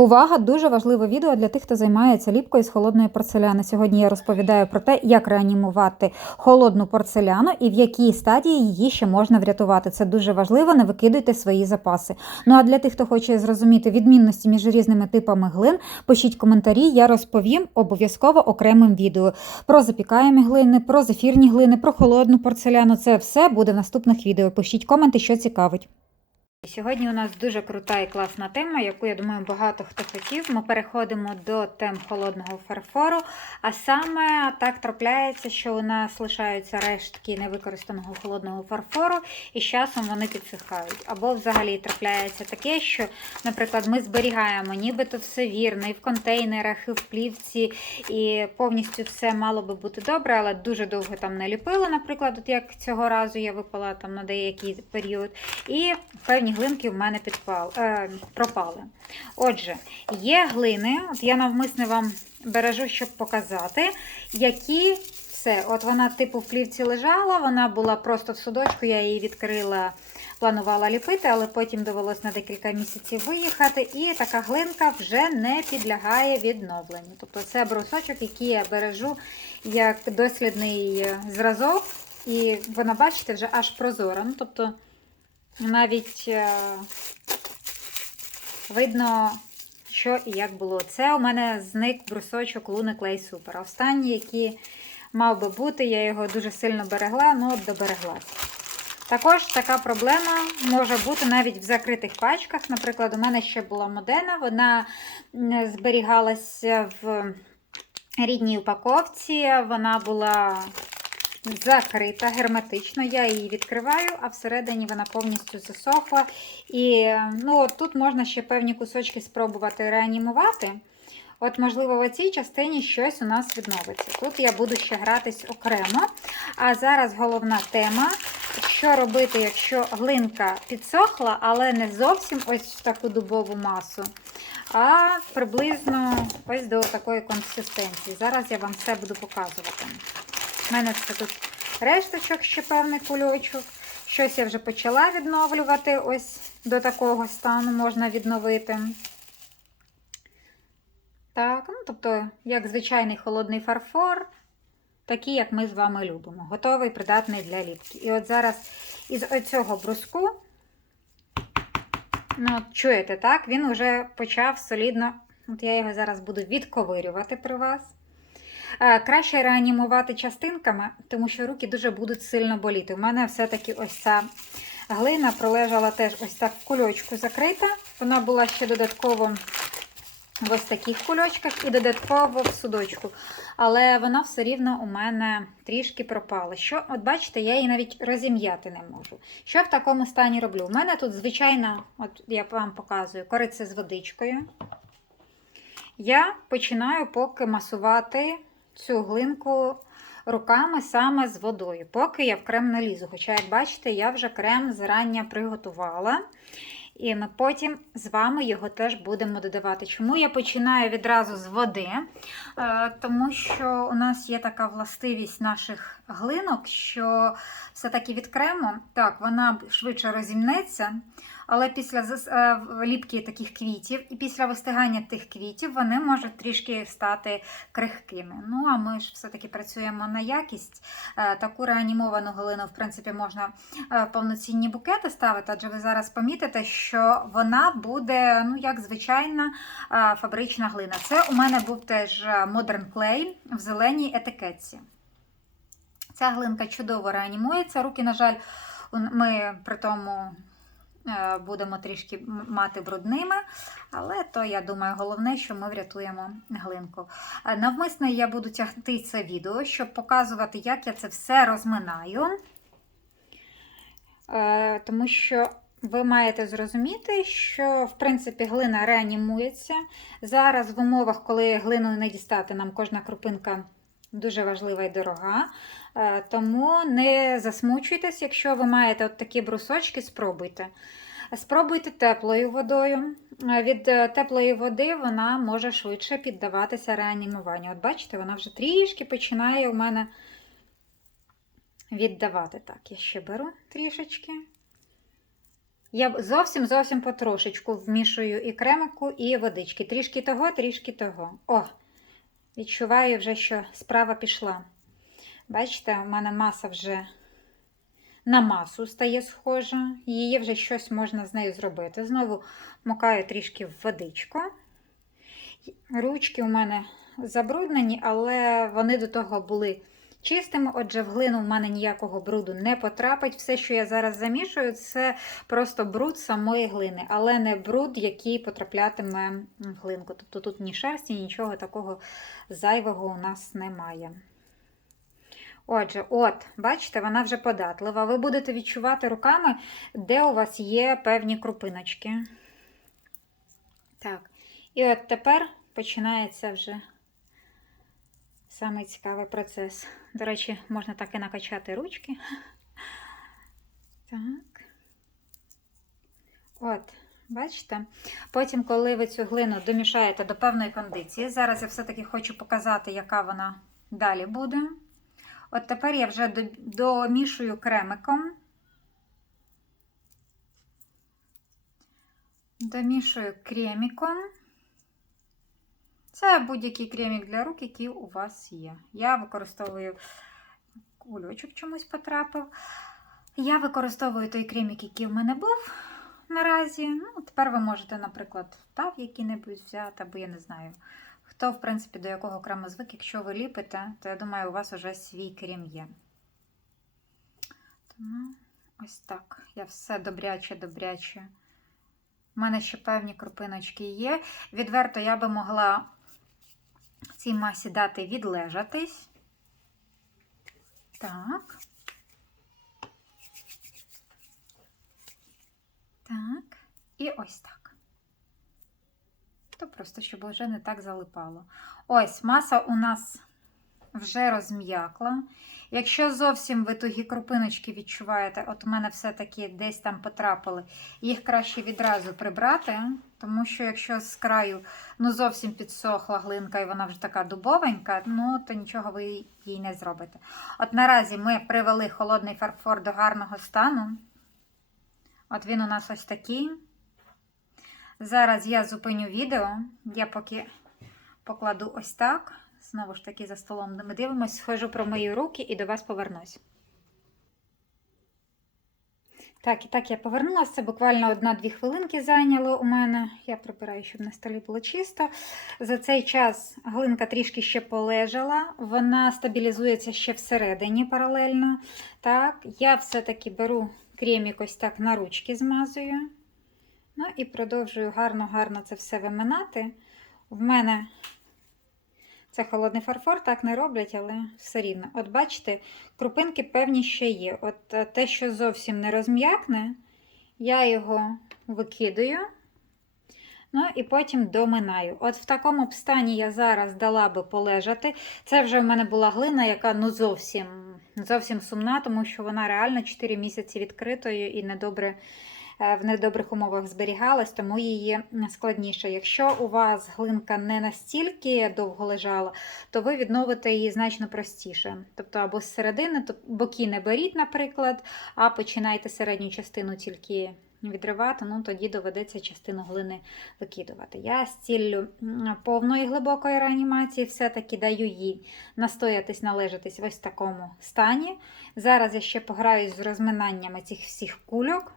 Увага! Дуже важливе відео для тих, хто займається ліпкою з холодної порцеляни. Сьогодні я розповідаю про те, як реанімувати холодну порцеляну і в якій стадії її ще можна врятувати. Це дуже важливо, не викидуйте свої запаси. Ну а для тих, хто хоче зрозуміти відмінності між різними типами глин, пишіть коментарі, я розповім обов'язково окремим відео про запікаємі глини, про зефірні глини, про холодну порцеляну. Це все буде в наступних відео. Пишіть коменти, що цікавить. Сьогодні у нас дуже крута і класна тема, яку я думаю багато хто хотів. Ми переходимо до тем холодного фарфору. А саме так трапляється, що у нас лишаються рештки невикористаного холодного фарфору, і з часом вони підсихають. Або взагалі трапляється таке, що, наприклад, ми зберігаємо нібито все вірно, і в контейнерах, і в плівці, і повністю все мало би бути добре, але дуже довго там не ліпили. Наприклад, от як цього разу я випала там на деякий період. І певні глинки в мене підпал, е, пропали. Отже, є глини, от я навмисне вам бережу, щоб показати, які це. От вона, типу, в плівці лежала, вона була просто в судочку, я її відкрила, планувала ліпити, але потім довелось на декілька місяців виїхати. І така глинка вже не підлягає відновленню. Тобто це брусочок, який я бережу як дослідний зразок. І вона, бачите, вже аж прозора. Ну, тобто навіть е, видно, що і як було. Це у мене зник брусочок Луни Клей Супер. Останній, який мав би бути, я його дуже сильно берегла, ну от добереглась. Також така проблема може бути навіть в закритих пачках. Наприклад, у мене ще була модена, вона зберігалася в рідній упаковці, вона була закрита герметично. Я її відкриваю, а всередині вона повністю засохла. І ну, тут можна ще певні кусочки спробувати реанімувати. От, можливо, в цій частині щось у нас відновиться. Тут я буду ще гратись окремо. А зараз головна тема. Що робити, якщо глинка підсохла, але не зовсім ось в таку дубову масу, а приблизно ось до такої консистенції. Зараз я вам все буду показувати. У мене це тут решточок, ще певний кульочок. Щось я вже почала відновлювати. Ось до такого стану можна відновити. Так, ну, тобто, як звичайний холодний фарфор, такий, як ми з вами любимо. Готовий, придатний для ліпки. І от зараз із оцього бруску, ну, от чуєте, так, він вже почав солідно. От я його зараз буду відковирювати при вас. Краще реанімувати частинками, тому що руки дуже будуть сильно боліти. У мене все-таки ось ця глина пролежала теж ось так в кульочку закрита. Вона була ще додатково в ось таких кульочках і додатково в судочку. Але вона все рівно у мене трішки пропала. Що, От бачите, я її навіть розім'яти не можу. Що в такому стані роблю? У мене тут, звичайно, от я вам показую, кориця з водичкою. Я починаю поки масувати цю глинку руками саме з водою, поки я в крем не лізу. Хоча, як бачите, я вже крем зрання приготувала. І ми потім з вами його теж будемо додавати. Чому я починаю відразу з води? Е, тому що у нас є така властивість наших глинок, що все-таки від крему, так, вона швидше розімнеться, але після е, ліпки таких квітів і після вистигання тих квітів вони можуть трішки стати крихкими. Ну, а ми ж все-таки працюємо на якість. Е, таку реанімовану глину, в принципі, можна в повноцінні букети ставити, адже ви зараз помітите, що вона буде, ну, як звичайна фабрична глина. Це у мене був теж Modern Clay в зеленій етикетці. Ця глинка чудово реанімується. Руки, на жаль, ми при тому будемо трішки мати брудними, але то, я думаю, головне, що ми врятуємо глинку. Навмисно я буду тягти це відео, щоб показувати, як я це все розминаю. Тому що ви маєте зрозуміти, що, в принципі, глина реанімується. Зараз в умовах, коли глину не дістати, нам кожна крупинка дуже важлива і дорога. Тому не засмучуйтесь, якщо ви маєте от такі брусочки, спробуйте. Спробуйте теплою водою. Від теплої води вона може швидше піддаватися реанімуванню. От бачите, вона вже трішки починає у мене віддавати. Так, я ще беру трішечки. Я зовсім зовсім потрошечку вмішую і кремику, і водички. Трішки того, трішки того. О, відчуваю вже, що справа пішла. Бачите, у мене маса вже на масу стає схожа. Її вже щось можна з нею зробити. Знову мукаю трішки в водичку. Ручки у мене забруднені, але вони до того були чистими. Отже, в глину в мене ніякого бруду не потрапить. Все, що я зараз замішую, це просто бруд самої глини, але не бруд, який потраплятиме в глинку. Тобто тут ні шерсті, нічого такого зайвого у нас немає. Отже, от, бачите, вона вже податлива. Ви будете відчувати руками, де у вас є певні крупиночки. Так, і от тепер починається вже самий цікавий процес. До речі, можна так і накачати ручки. Так. От, бачите? Потім, коли ви цю глину домішаєте до певної кондиції, зараз я все-таки хочу показати, яка вона далі буде. От тепер я вже домішую кремиком. Домішую креміком. Це будь-який кремік для рук, який у вас є. Я використовую кульочок чомусь потрапив. Я використовую той кремік, який в мене був наразі. Ну, тепер ви можете, наприклад, тав який-небудь взяти, або я не знаю. Хто, в принципі, до якого крему звик, якщо ви ліпите, то я думаю, у вас вже свій крем є. Тому ось так. Я все добряче-добряче. У мене ще певні крупиночки є. Відверто я би могла цій масі дати відлежатись. Так. Так. І ось так. То просто, щоб вже не так залипало. Ось, маса у нас вже розм'якла. Якщо зовсім ви тугі крупиночки відчуваєте, от у мене все-таки десь там потрапили, їх краще відразу прибрати, тому що якщо з краю ну, зовсім підсохла глинка і вона вже така дубовенька, ну то нічого ви їй не зробите. От наразі ми привели холодний фарфор до гарного стану. От він у нас ось такий. Зараз я зупиню відео, я поки покладу ось так. Знову ж таки, за столом ми дивимося, схожу про мої руки і до вас повернусь. Так, і так я повернулася. Це буквально одна-дві хвилинки зайняло у мене. Я прибираю, щоб на столі було чисто. За цей час глинка трішки ще полежала, вона стабілізується ще всередині паралельно. Так, я все-таки беру кремік ось так на ручки змазую. Ну і продовжую гарно-гарно це все виминати. В мене це холодний фарфор, так не роблять, але все рівно. От бачите, крупинки певні ще є. От е, те, що зовсім не розм'якне, я його викидаю. Ну і потім доминаю. От в такому б стані я зараз дала би полежати. Це вже в мене була глина, яка ну зовсім зовсім сумна, тому що вона реально 4 місяці відкритою і недобре в недобрих умовах зберігалась, тому її складніше. Якщо у вас глинка не настільки довго лежала, то ви відновите її значно простіше. Тобто або з середини, то боки не беріть, наприклад, а починайте середню частину тільки відривати, ну тоді доведеться частину глини викидувати. Я з ціллю повної глибокої реанімації все-таки даю їй настоятись, належатись в ось такому стані. Зараз я ще пограюсь з розминаннями цих всіх кульок.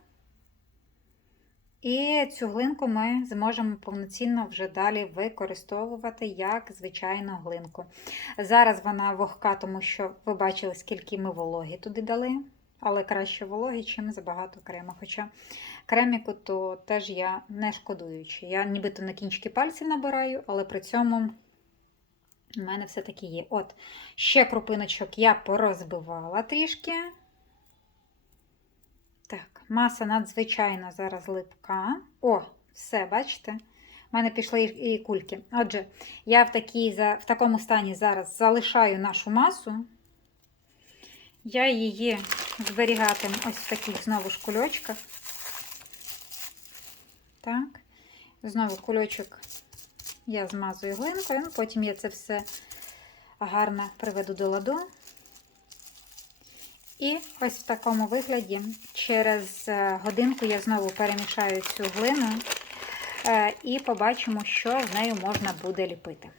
І цю глинку ми зможемо повноцінно вже далі використовувати як звичайну глинку. Зараз вона вогка, тому що ви бачили, скільки ми вологі туди дали, але краще вологі, чим забагато крему. Хоча креміку то теж я не шкодуючи. Я нібито на кінчики пальців набираю, але при цьому у мене все-таки є. От, ще крупиночок я порозбивала трішки. Так, маса надзвичайно зараз липка. О, все, бачите? У мене пішли і кульки. Отже, я в, такій, в такому стані зараз залишаю нашу масу. Я її зберігатиму ось в таких знову ж кульочках. Так, знову кульочок я змазую глинкою, потім я це все гарно приведу до ладу. І ось в такому вигляді через е, годинку я знову перемішаю цю глину е, і побачимо, що з нею можна буде ліпити.